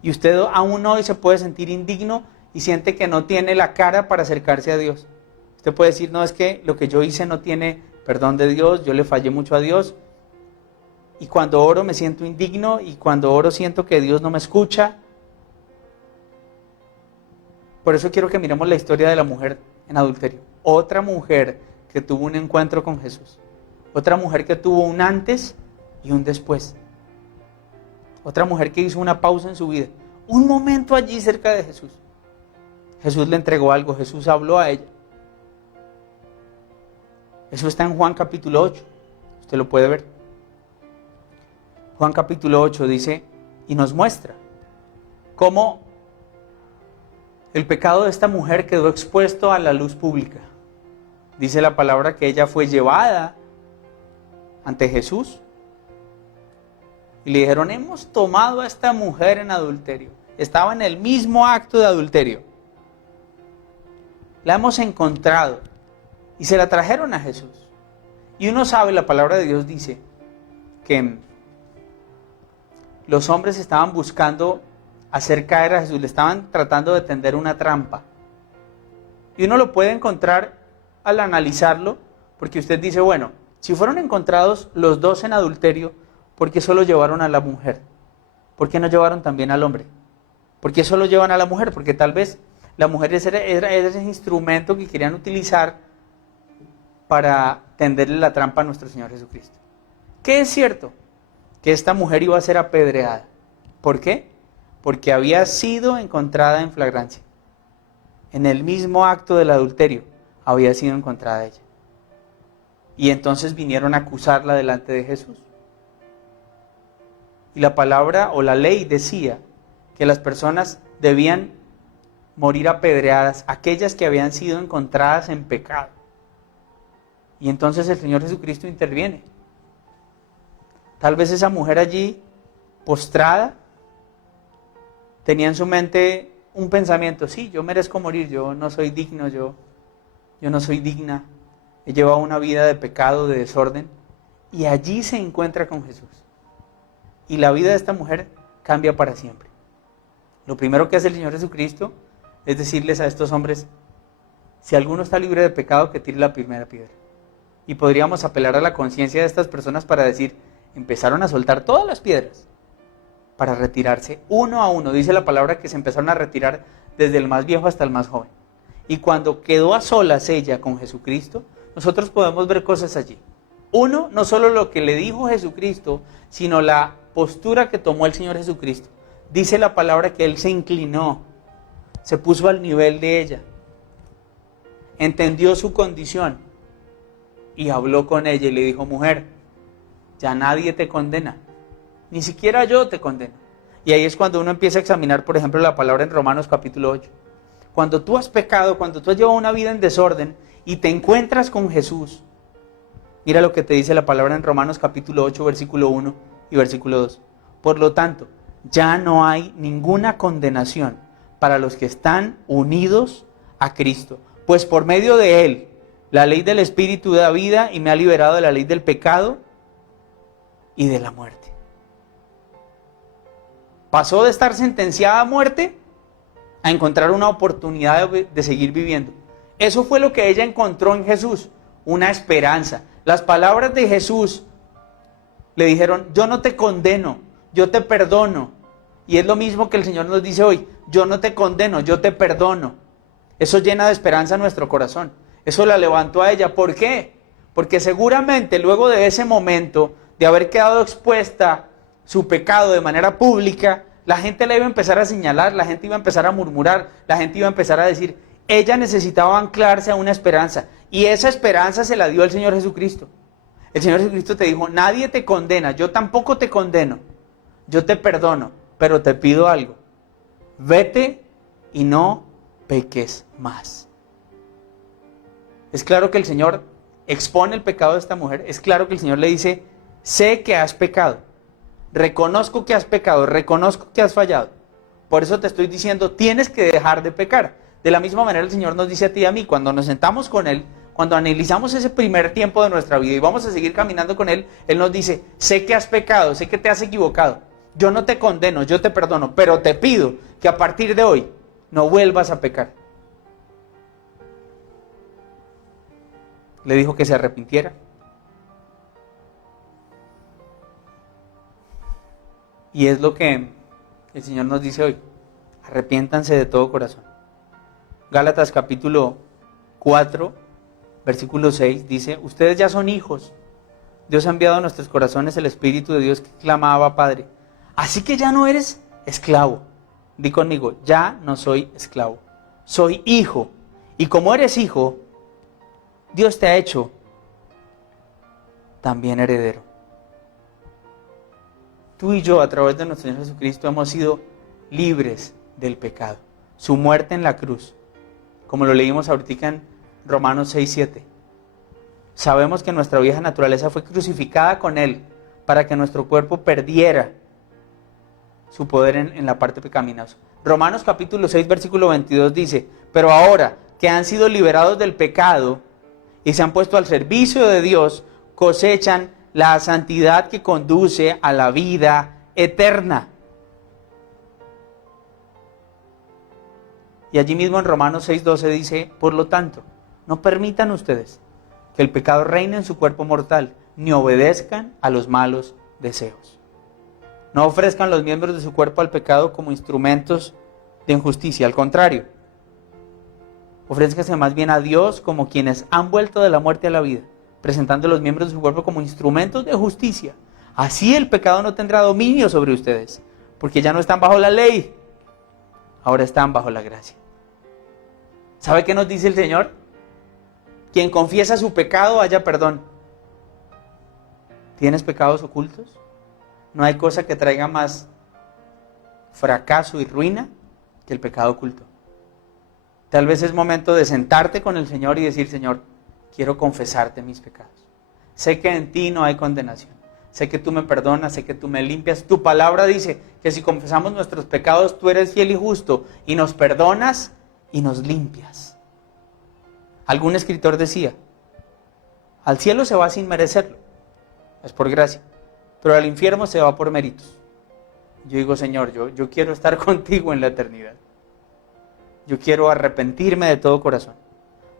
Y usted aún hoy se puede sentir indigno y siente que no tiene la cara para acercarse a Dios. Usted puede decir, no, es que lo que yo hice no tiene perdón de Dios, yo le fallé mucho a Dios. Y cuando oro me siento indigno y cuando oro siento que Dios no me escucha. Por eso quiero que miremos la historia de la mujer en adulterio. Otra mujer que tuvo un encuentro con Jesús. Otra mujer que tuvo un antes y un después. Otra mujer que hizo una pausa en su vida. Un momento allí cerca de Jesús. Jesús le entregó algo, Jesús habló a ella. Eso está en Juan capítulo 8. Usted lo puede ver. Juan capítulo 8 dice y nos muestra cómo el pecado de esta mujer quedó expuesto a la luz pública. Dice la palabra que ella fue llevada ante Jesús y le dijeron, hemos tomado a esta mujer en adulterio. Estaba en el mismo acto de adulterio. La hemos encontrado y se la trajeron a Jesús. Y uno sabe, la palabra de Dios dice que los hombres estaban buscando hacer caer a Jesús, le estaban tratando de tender una trampa. Y uno lo puede encontrar al analizarlo, porque usted dice, bueno, si fueron encontrados los dos en adulterio, ¿por qué solo llevaron a la mujer? ¿Por qué no llevaron también al hombre? ¿Por qué solo llevan a la mujer? Porque tal vez la mujer era ese instrumento que querían utilizar para tenderle la trampa a nuestro Señor Jesucristo. ¿Qué es cierto? Que esta mujer iba a ser apedreada. ¿Por qué? Porque había sido encontrada en flagrancia. En el mismo acto del adulterio había sido encontrada ella. Y entonces vinieron a acusarla delante de Jesús. Y la palabra o la ley decía que las personas debían morir apedreadas, aquellas que habían sido encontradas en pecado. Y entonces el Señor Jesucristo interviene. Tal vez esa mujer allí, postrada, tenía en su mente un pensamiento, sí, yo merezco morir, yo no soy digno, yo no soy digna, he llevado una vida de pecado, de desorden, y allí se encuentra con Jesús. Y la vida de esta mujer cambia para siempre. Lo primero que hace el Señor Jesucristo es decirles a estos hombres, si alguno está libre de pecado, que tire la primera piedra. Y podríamos apelar a la conciencia de estas personas para decir, empezaron a soltar todas las piedras para retirarse uno a uno. Dice la palabra que se empezaron a retirar desde el más viejo hasta el más joven. Y cuando quedó a solas ella con Jesucristo, nosotros podemos ver cosas allí. Uno, no solo lo que le dijo Jesucristo, sino la postura que tomó el Señor Jesucristo. Dice la palabra que Él se inclinó, se puso al nivel de ella, entendió su condición y habló con ella y le dijo, mujer, ya nadie te condena, ni siquiera yo te condeno. Y ahí es cuando uno empieza a examinar, por ejemplo, la palabra en Romanos capítulo 8. Cuando tú has pecado, cuando tú has llevado una vida en desorden y te encuentras con Jesús, mira lo que te dice la palabra en Romanos capítulo 8, versículo 1 y versículo 2. Por lo tanto, ya no hay ninguna condenación para los que están unidos a Cristo, pues por medio de Él, la ley del Espíritu da vida y me ha liberado de la ley del pecado y de la muerte. Pasó de estar sentenciada a muerte a encontrar una oportunidad de seguir viviendo. Eso fue lo que ella encontró en Jesús, una esperanza. Las palabras de Jesús le dijeron, yo no te condeno, yo te perdono. Y es lo mismo que el Señor nos dice hoy, yo no te condeno, yo te perdono. Eso llena de esperanza nuestro corazón. Eso la levantó a ella. ¿Por qué? Porque seguramente luego de ese momento, de haber quedado expuesta su pecado de manera pública, la gente la iba a empezar a señalar, la gente iba a empezar a murmurar, la gente iba a empezar a decir, ella necesitaba anclarse a una esperanza. Y esa esperanza se la dio el Señor Jesucristo. El Señor Jesucristo te dijo, nadie te condena, yo tampoco te condeno, yo te perdono, pero te pido algo, vete y no peques más. Es claro que el Señor expone el pecado de esta mujer, es claro que el Señor le dice, sé que has pecado, reconozco que has pecado, reconozco que has fallado, por eso te estoy diciendo, tienes que dejar de pecar. De la misma manera el Señor nos dice a ti y a mí, cuando nos sentamos con Él, cuando analizamos ese primer tiempo de nuestra vida y vamos a seguir caminando con Él, Él nos dice, sé que has pecado, sé que te has equivocado, yo no te condeno, yo te perdono, pero te pido que a partir de hoy no vuelvas a pecar. Le dijo que se arrepintiera. Y es lo que el Señor nos dice hoy. Arrepiéntanse de todo corazón. Gálatas capítulo 4, versículo 6 dice: ustedes ya son hijos. Dios ha enviado a nuestros corazones el Espíritu de Dios que clamaba Padre. Así que ya no eres esclavo. Di conmigo, ya no soy esclavo. Soy hijo. Y como eres hijo, Dios te ha hecho también heredero. Tú y yo, a través de nuestro Señor Jesucristo, hemos sido libres del pecado. Su muerte en la cruz, como lo leímos ahorita en Romanos 6, 7. Sabemos que nuestra vieja naturaleza fue crucificada con Él para que nuestro cuerpo perdiera su poder en la parte pecaminosa. Romanos capítulo 6, versículo 22 dice: pero ahora que han sido liberados del pecado y se han puesto al servicio de Dios, cosechan la santidad que conduce a la vida eterna. Y allí mismo en Romanos 6:12 dice: por lo tanto, no permitan ustedes que el pecado reine en su cuerpo mortal, ni obedezcan a los malos deseos. No ofrezcan los miembros de su cuerpo al pecado como instrumentos de injusticia. Al contrario, ofrézcanse más bien a Dios como quienes han vuelto de la muerte a la vida, presentando los miembros de su cuerpo como instrumentos de justicia. Así el pecado no tendrá dominio sobre ustedes, porque ya no están bajo la ley, ahora están bajo la gracia. ¿Sabe qué nos dice el Señor? Quien confiesa su pecado, haya perdón. ¿Tienes pecados ocultos? No hay cosa que traiga más fracaso y ruina que el pecado oculto. Tal vez es momento de sentarte con el Señor y decir: Señor, quiero confesarte mis pecados. Sé que en ti no hay condenación. Sé que tú me perdonas, sé que tú me limpias. Tu palabra dice que si confesamos nuestros pecados, tú eres fiel y justo y nos perdonas y nos limpias. Algún escritor decía: al cielo se va sin merecerlo, es por gracia, pero al infierno se va por méritos. Yo digo: Señor, yo quiero estar contigo en la eternidad. Yo quiero arrepentirme de todo corazón.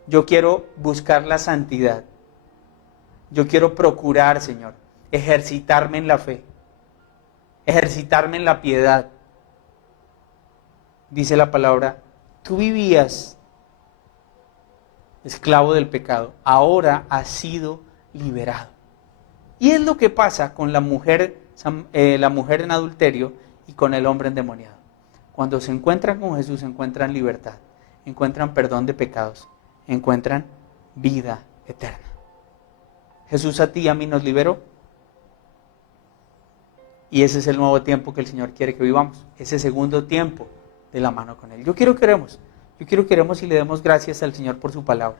Yo quiero buscar la santidad. Yo quiero procurar, Señor, ejercitarme en la fe, ejercitarme en la piedad. Dice la palabra: tú vivías esclavo del pecado, ahora has sido liberado. Y es lo que pasa con la mujer en adulterio y con el hombre endemoniado. Cuando se encuentran con Jesús, encuentran libertad, encuentran perdón de pecados, encuentran vida eterna. Jesús a ti y a mí nos liberó. Y ese es el nuevo tiempo que el Señor quiere que vivamos. Ese segundo tiempo de la mano con Él. Yo quiero que oremos y le demos gracias al Señor por su palabra.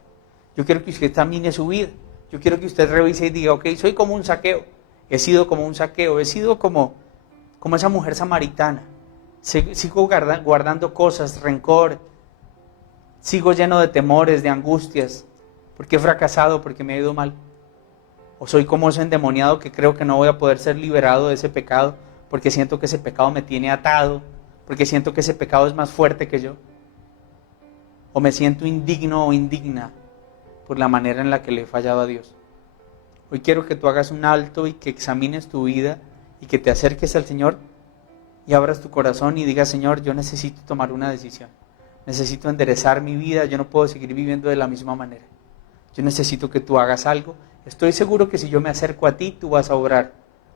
Yo quiero que usted examine su vida. Yo quiero que usted revise y diga: ok, soy como un Zaqueo. He sido como un Zaqueo. He sido como esa mujer samaritana. Sigo guardando cosas, rencor. Sigo lleno de temores, de angustias. Porque he fracasado, porque me ha ido mal. O soy como ese endemoniado que creo que no voy a poder ser liberado de ese pecado, porque siento que ese pecado me tiene atado, porque siento que ese pecado es más fuerte que yo. O me siento indigno o indigna por la manera en la que le he fallado a Dios. Hoy quiero que tú hagas un alto y que examines tu vida y que te acerques al Señor y abras tu corazón y digas: Señor, yo necesito tomar una decisión. Necesito enderezar mi vida, yo no puedo seguir viviendo de la misma manera. Yo necesito que tú hagas algo. Estoy seguro que si yo me acerco a ti, tú vas a obrar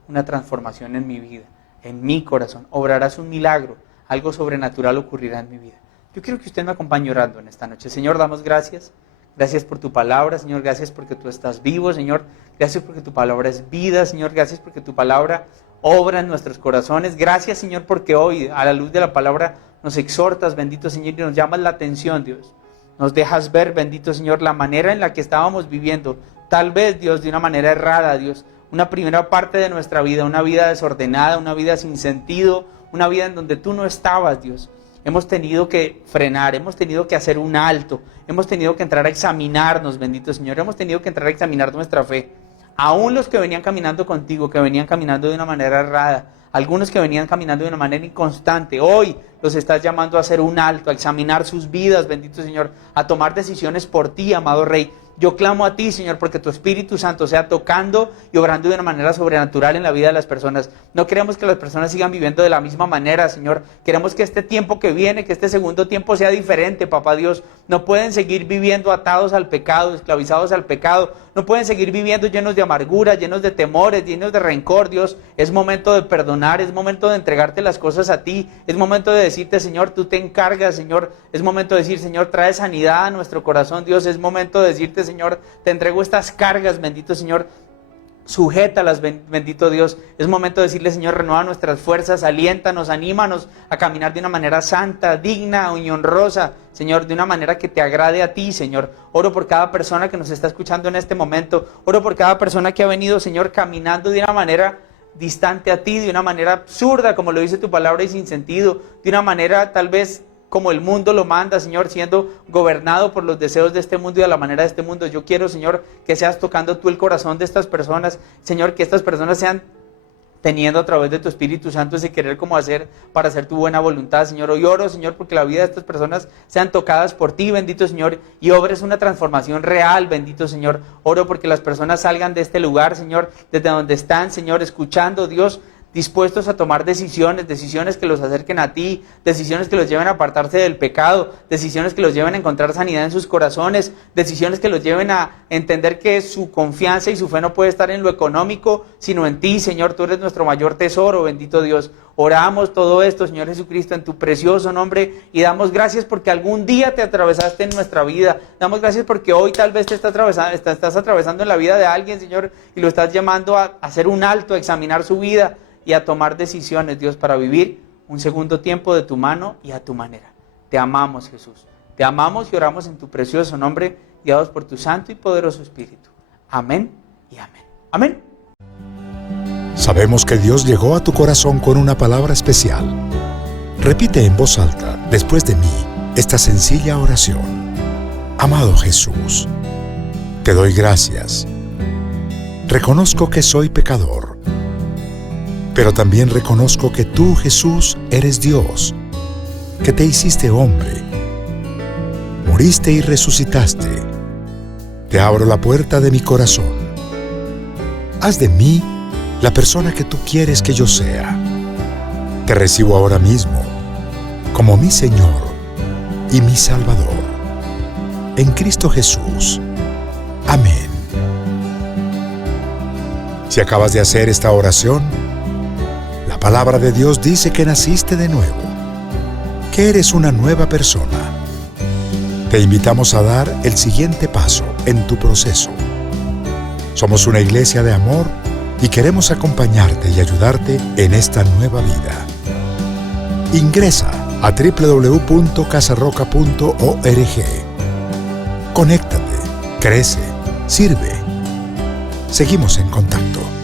una transformación en mi vida, en mi corazón. Obrarás un milagro, algo sobrenatural ocurrirá en mi vida. Yo quiero que usted me acompañe orando en esta noche. Señor, damos gracias. Gracias por tu palabra, Señor. Gracias porque tú estás vivo, Señor. Gracias porque tu palabra es vida, Señor. Gracias porque tu palabra obra en nuestros corazones. Gracias, Señor, porque hoy, a la luz de la palabra, nos exhortas, bendito Señor, y nos llamas la atención, Dios. Nos dejas ver, bendito Señor, la manera en la que estábamos viviendo. Tal vez, Dios, de una manera errada, Dios. Una primera parte de nuestra vida, una vida desordenada, una vida sin sentido, una vida en donde tú no estabas, Dios. Hemos tenido que frenar, hemos tenido que hacer un alto, hemos tenido que entrar a examinarnos, bendito Señor. Hemos tenido que entrar a examinar nuestra fe. Aún los que venían caminando contigo, que venían caminando de una manera errada, Algunos que venían caminando de una manera inconstante, hoy los estás llamando a hacer un alto, a examinar sus vidas, bendito Señor, a tomar decisiones por ti, amado Rey. Yo clamo a ti, Señor, porque tu Espíritu Santo sea tocando y obrando de una manera sobrenatural en la vida de las personas. No queremos que las personas sigan viviendo de la misma manera, Señor. Queremos que este tiempo que viene, que este segundo tiempo sea diferente, Papá Dios. No pueden seguir viviendo atados al pecado, esclavizados al pecado. No pueden seguir viviendo llenos de amargura, llenos de temores, llenos de rencor, Dios. Es momento de perdonar, es momento de entregarte las cosas a ti. Es momento de decirte, Señor, tú te encargas, Señor. Es momento de decir, Señor, trae sanidad a nuestro corazón, Dios. Es momento de decirte, Señor, te entrego estas cargas, bendito Señor. Sujétalas, bendito Dios. Es momento de decirle, Señor, renueva nuestras fuerzas, aliéntanos, anímanos a caminar de una manera santa, digna y honrosa, Señor, de una manera que te agrade a ti, Señor. Oro por cada persona que nos está escuchando en este momento. Oro por cada persona que ha venido, Señor, caminando de una manera distante a ti, de una manera absurda, como lo dice tu palabra, y sin sentido, de una manera tal vez como el mundo lo manda, Señor, siendo gobernado por los deseos de este mundo y a la manera de este mundo. Yo quiero, Señor, que seas tocando tú el corazón de estas personas, Señor, que estas personas sean teniendo a través de tu Espíritu Santo ese querer como hacer para hacer tu buena voluntad, Señor. Hoy oro, Señor, porque la vida de estas personas sean tocadas por ti, bendito Señor, y obres una transformación real, bendito Señor. Oro porque las personas salgan de este lugar, Señor, desde donde están, Señor, escuchando, Dios, dispuestos a tomar decisiones que los acerquen a ti, decisiones que los lleven a apartarse del pecado, decisiones que los lleven a encontrar sanidad en sus corazones, decisiones que los lleven a entender que su confianza y su fe no puede estar en lo económico, sino en ti, Señor. Tú eres nuestro mayor tesoro, bendito Dios. Oramos todo esto, Señor Jesucristo, en tu precioso nombre, y damos gracias porque algún día te atravesaste en nuestra vida. Damos gracias porque hoy tal vez estás atravesando en la vida de alguien, Señor, y lo estás llamando a hacer un alto, a examinar su vida y a tomar decisiones, Dios, para vivir un segundo tiempo de tu mano y a tu manera. Te amamos, Jesús. Te amamos y oramos en tu precioso nombre, guiados por tu santo y poderoso Espíritu. Amén y amén. Amén. Sabemos que Dios llegó a tu corazón con una palabra especial. Repite en voz alta, después de mí, esta sencilla oración. Amado Jesús, te doy gracias. Reconozco que soy pecador, pero también reconozco que tú, Jesús, eres Dios, que te hiciste hombre, moriste y resucitaste. Te abro la puerta de mi corazón. Haz de mí la persona que tú quieres que yo sea. Te recibo ahora mismo como mi Señor y mi Salvador. En Cristo Jesús. Amén. Si acabas de hacer esta oración, la palabra de Dios dice que naciste de nuevo, que eres una nueva persona. Te invitamos a dar el siguiente paso en tu proceso. Somos una iglesia de amor y queremos acompañarte y ayudarte en esta nueva vida. Ingresa a www.casarroca.org. Conéctate, crece, sirve. Seguimos en contacto.